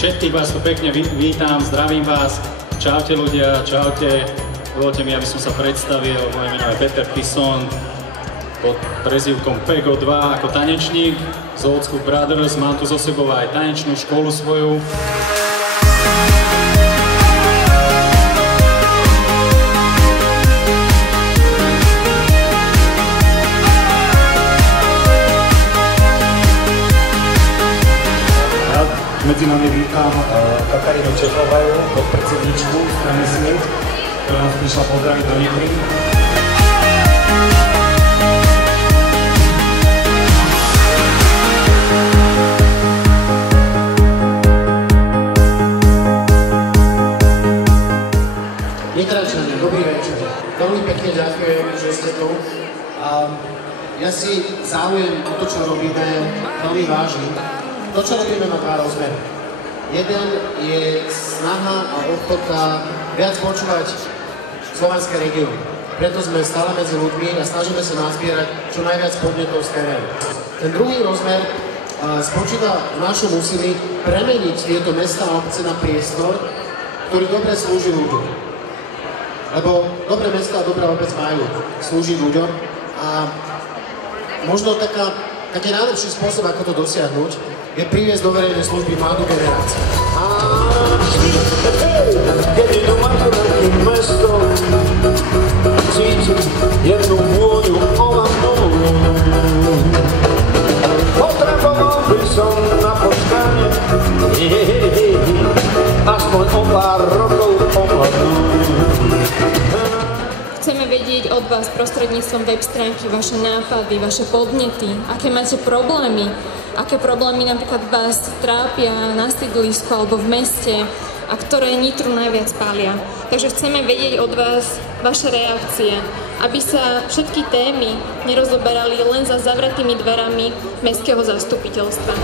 Všetkých vás tu pekne vítam, zdravím vás. Čaute ľudia, čaute. Dovolte mi, aby som sa predstavil. Moje meno je Peter Pison, pod prezývkom Pego 2 ako tanečník z Old School Brothers. Mám tu so sebou aj tanečnú školu svoju. Medzi nami vítam Katarínu Čechovú, podpredsedničku strany Smith, ktorá nás prišla pozdraviť do Nitry. Nitračania, dobrý večer. Veľmi pekne ďakujem, že ste tu. Ja si záujem o to, čo robíme, veľmi vážim. To, čo robíme, má dva rozmery. Jeden je snaha a ochota viac počúvať slovanské regióny. Preto sme stále medzi ľuďmi a snažíme sa nazbierať čo najviac podnetov z terénu. Ten druhý rozmer spočíva v našom úsilí premeniť tieto mestá a obce na priestor, ktorý dobre slúži ľuďom. Lebo dobré mestá a dobrá obec majú slúžiť ľuďom a možno taký najlepší spôsob, ako to dosiahnuť, je priviesť do verejnej služby mladú generáciu. Keď idú maturantky mestom, cítim jednu vôňu ovanú. Potreboval by som na počkanie, aspoň o pár rokov omladnúť. Chceme vedieť od vás prostredníctvom web stránky vaše nápady, vaše podnety, aké máte problémy, aké problémy napríklad vás trápia na sídlisku alebo v meste a ktoré Nitru najviac pália. Takže chceme vedieť od vás vaše reakcie, aby sa všetky témy nerozoberali len za zavretými dverami mestského zastupiteľstva.